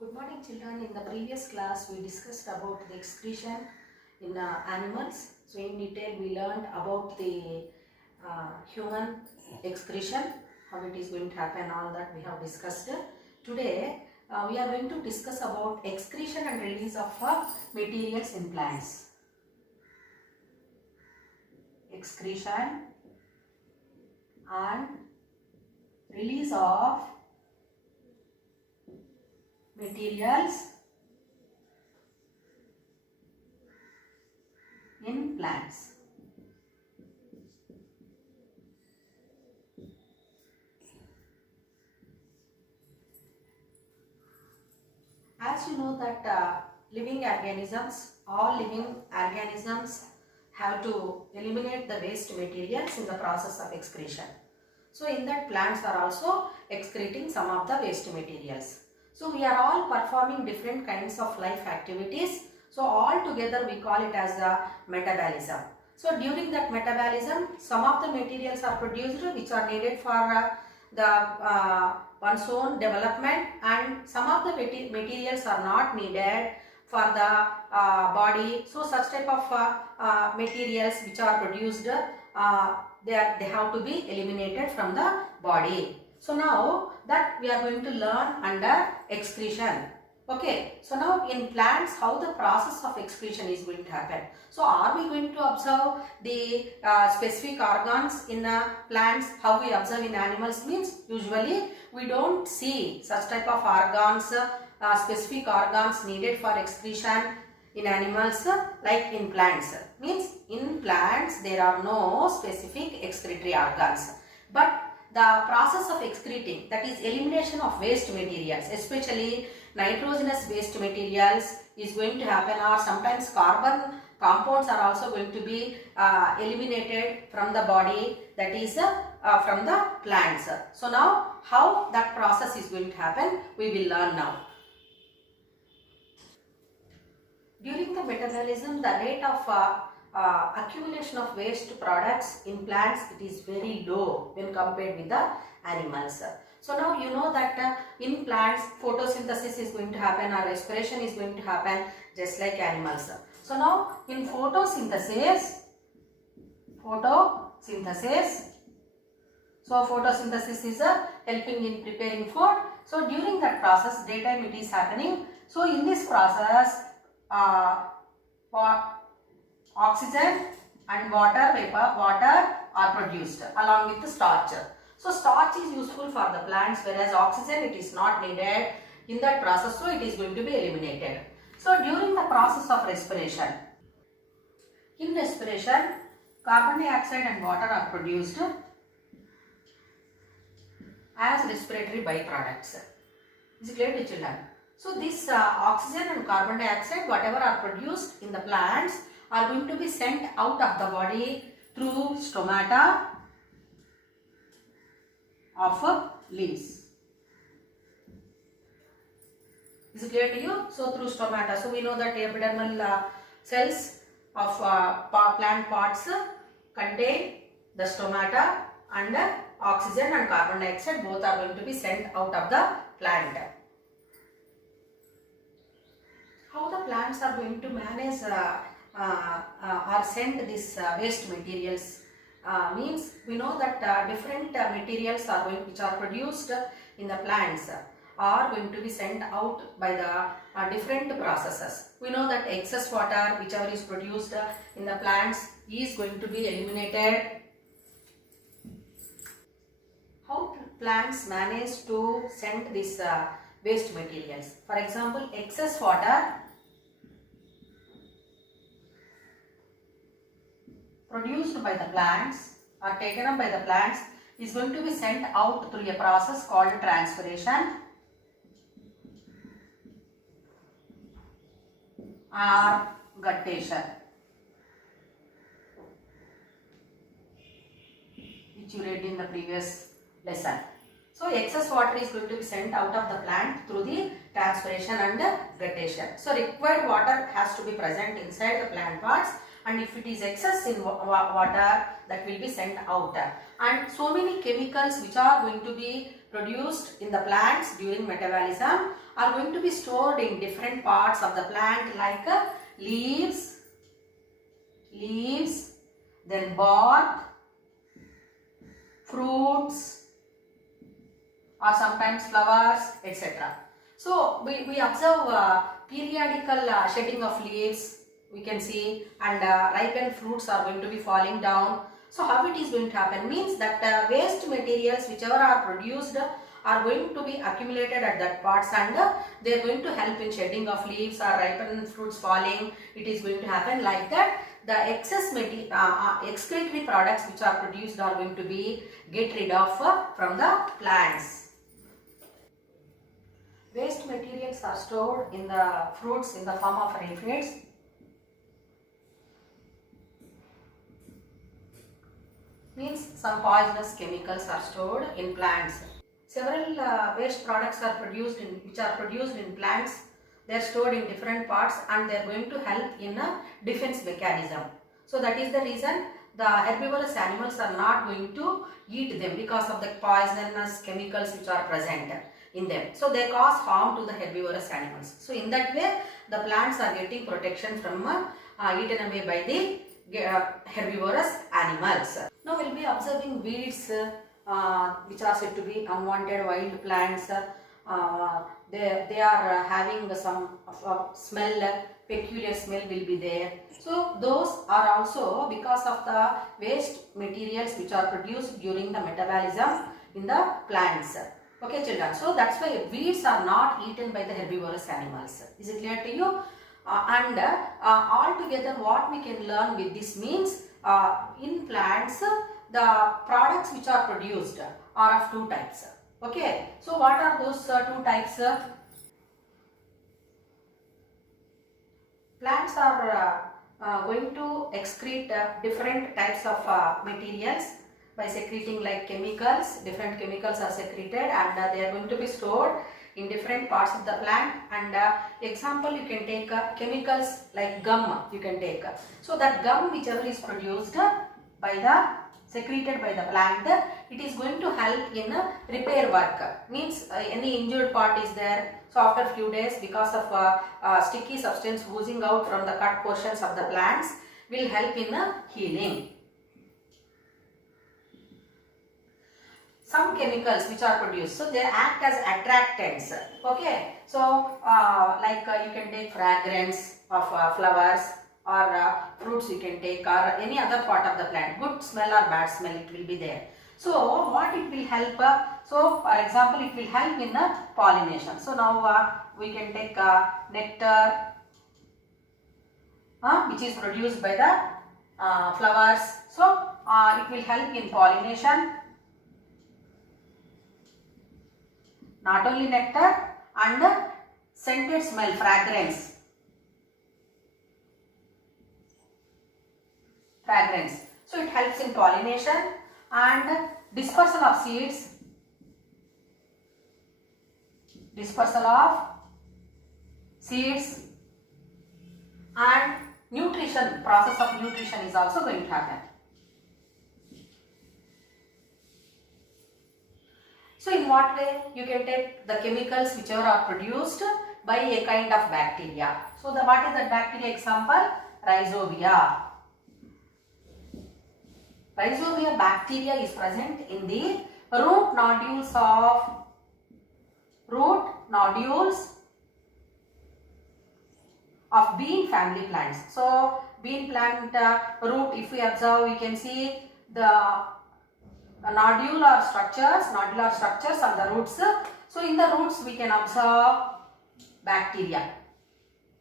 Good morning children. In the previous class we discussed about the excretion in animals. So in detail we learned about the human excretion, how it is going to happen, all that we have discussed. Today we are going to discuss about excretion and release of materials in plants. Excretion and release of materials in plants. As you know that all living organisms have to eliminate the waste materials in the process of excretion. So in that plants are also excreting some of the waste materials. So we are all performing different kinds of life activities. So all together we call it as the metabolism. So during that metabolism, some of the materials are produced which are needed for one's own development, and some of the materials are not needed for the body. So such type of materials which are produced, they have to be eliminated from the body. So now that we are going to learn under excretion. Okay, so now in plants how the process of excretion is going to happen. So are we going to observe the specific organs in plants how we observe in animals? Means usually we don't see such type of organs, specific organs needed for excretion in animals like in plants. Means in plants there are no specific excretory organs, but the process of excreting, that is elimination of waste materials, especially nitrogenous waste materials is going to happen, or sometimes carbon compounds are also going to be eliminated from the body, that is from the plants. So now how that process is going to happen we will learn now. During the metabolism, the rate of accumulation of waste products in plants, it is very low when compared with the animals. So now you know that in plants photosynthesis is going to happen or respiration is going to happen just like animals. So now in photosynthesis, so photosynthesis is helping in preparing food. So during that process daytime it is happening. So in this process oxygen and water are produced along with the starch. So starch is useful for the plants, whereas oxygen it is not needed in that process, so it is going to be eliminated. So during the process of respiration, in respiration carbon dioxide and water are produced as respiratory byproducts. Is it clear to children? So this oxygen and carbon dioxide whatever are produced in the plants are going to be sent out of the body through stomata of leaves. Is it clear to you? So through stomata. So we know that epidermal cells of plant pots contain the stomata, and oxygen and carbon dioxide both are going to be sent out of the plant. How the plants are going to manage or send this waste materials means we know that different materials are which are produced in the plants are going to be sent out by the different processes. We know that excess water whichever is produced in the plants is going to be eliminated. How plants manage to send this waste materials? For example, excess water produced by the plants or taken up by the plants is going to be sent out through a process called transpiration or guttation, which you read in the previous lesson. So excess water is going to be sent out of the plant through the transpiration and guttation. So required water has to be present inside the plant pots, and if it is excess in water, that will be sent out. And so many chemicals which are going to be produced in the plants during metabolism are going to be stored in different parts of the plant like leaves, then bark, fruits, or sometimes flowers, etc. So we observe periodical shedding of leaves, we can see, and ripened fruits are going to be falling down. So how it is going to happen means that waste materials whichever are produced are going to be accumulated at that parts, and they are going to help in shedding of leaves or ripened fruits falling. It is going to happen like that. The excess excretory products which are produced are going to be get rid of from the plants. Waste materials are stored in the fruits in the form of aphids. Means some poisonous chemicals are stored in plants. Several waste products are produced in plants. They are stored in different parts and they are going to help in a defense mechanism. So that is the reason the herbivorous animals are not going to eat them because of the poisonous chemicals which are present in them. So they cause harm to the herbivorous animals. So in that way the plants are getting protection from eaten away by the herbivorous animals. Now we will be observing weeds which are said to be unwanted wild plants. They are having some smell, peculiar smell will be there. So those are also because of the waste materials which are produced during the metabolism in the plants. Okay children, so that's why weeds are not eaten by the herbivorous animals. Is it clear to you? Altogether what we can learn with this means in plants the products which are produced are of two types. Okay, so what are those two types? Plants are going to excrete different types of materials by secreting like chemicals. Different chemicals are secreted and they are going to be stored in different parts of the plant. And example you can take chemicals like gum you can take. So that gum whichever is produced secreted by the plant, it is going to help in repair work. Means any injured part is there, so after few days because of sticky substance oozing out from the cut portions of the plants will help in healing. Some chemicals which are produced, so they act as attractants. Okay, so you can take fragrance of flowers or fruits you can take, or any other part of the plant, good smell or bad smell it will be there. So what it will help, so for example it will help in pollination. So now we can take nectar which is produced by the flowers. So it will help in pollination. Not only nectar, and scented smell, fragrance. So it helps in pollination and dispersal of seeds. And nutrition, process of nutrition is also going to happen. So in what way you can take the chemicals whichever are produced by a kind of bacteria. So what is that bacteria example? Rhizobia. Rhizobia bacteria is present in the root nodules of bean family plants. So bean plant root, if we observe, we can see the nodular structures on the roots. So in the roots we can observe bacteria.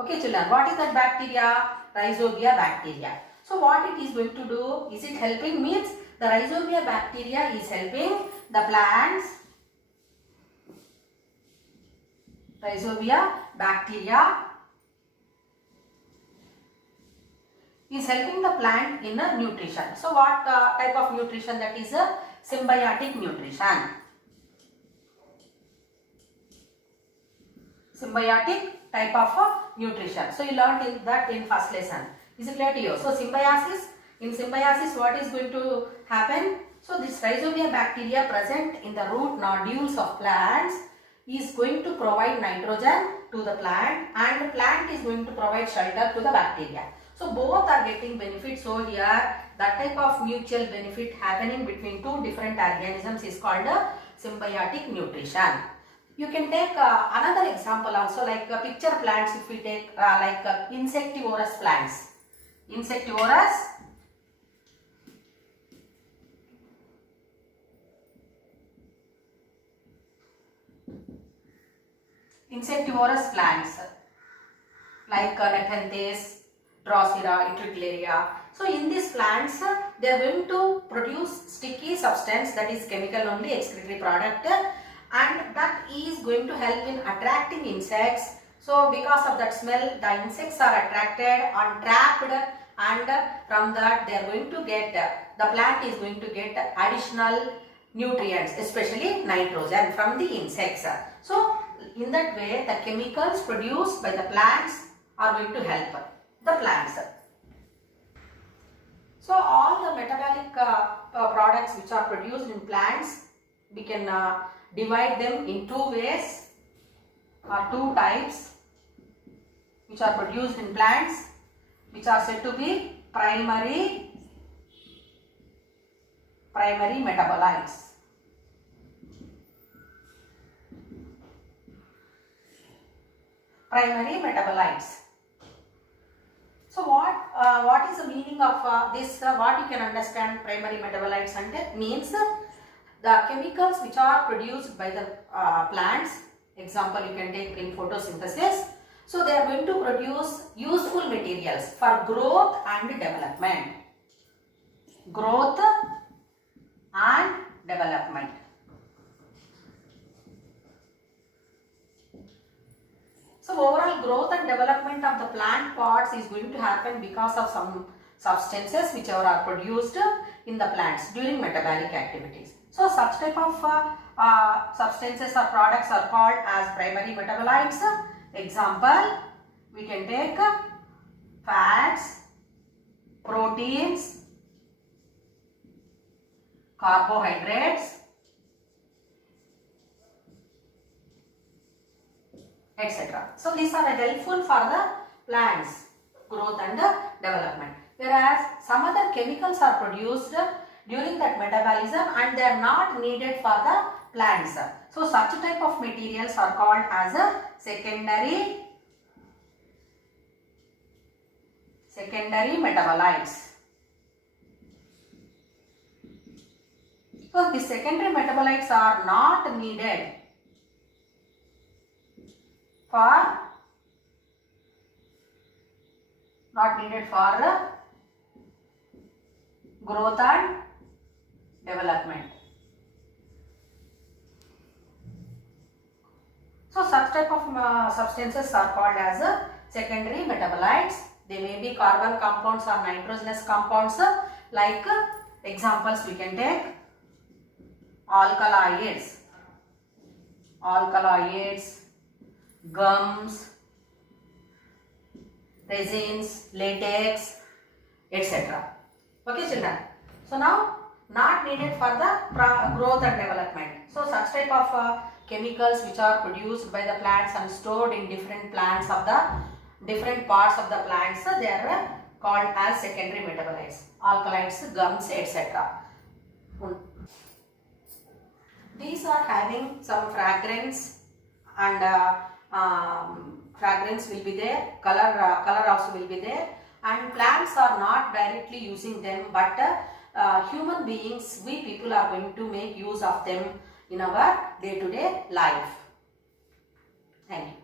Okay children, what is that bacteria? Rhizobia bacteria. So what it is going to do, is it helping? Means the Rhizobia bacteria is helping the plants. Rhizobia bacteria is helping the plant in nutrition. So what type of nutrition? That is a symbiotic nutrition. Symbiotic type of nutrition. So you learned that in first lesson. Is it clear to you? So symbiosis, in symbiosis what is going to happen? So this Rhizobia bacteria present in the root nodules of plants is going to provide nitrogen to the plant and plant is going to provide shelter to the bacteria. So both are getting benefits. So here that type of mutual benefit happening between two different organisms is called symbiotic nutrition. You can take another example also, like picture plants. If we take like insectivorous plants. Insectivorous plants like Nepenthes, Drosera, Utricularia. So in these plants, they are going to produce sticky substance, that is chemical only, excretory product, and that is going to help in attracting insects. So because of that smell, the insects are attracted and trapped, and from that they are going to get, the plant is going to get additional nutrients, especially nitrogen from the insects. So in that way, the chemicals produced by the plants are going to help the plants. So all the metabolic products which are produced in plants, we can divide them in two ways or two types which are produced in plants, which are said to be primary metabolites. Primary metabolites. So what is the meaning of this? What you can understand primary metabolites and means the chemicals which are produced by the plants. Example you can take in photosynthesis. So they are going to produce useful materials for growth and development. Growth and development. So overall growth and development of the plant parts is going to happen because of some substances which are produced in the plants during metabolic activities. So such type of substances or products are called as primary metabolites. Example, we can take fats, proteins, carbohydrates, etc. So these are helpful for the plants growth and development. Whereas some other chemicals are produced during that metabolism and they are not needed for the plants. So such type of materials are called as a secondary metabolites. So the secondary metabolites are not needed for growth and development. So such type of substances are called as secondary metabolites. They may be carbon compounds or nitrogenous compounds. Like examples we can take alkaloids, gums, resins, latex, etc. Okay children. So now not needed for the growth and development. So such type of chemicals which are produced by the plants and stored in different plants of the different parts of the plants, they are called as secondary metabolites. Alkaloids, gums, etc. These are having some fragrance and fragrance will be there, color also will be there, and plants are not directly using them, but human beings, we people are going to make use of them in our day-to-day life. Thank you.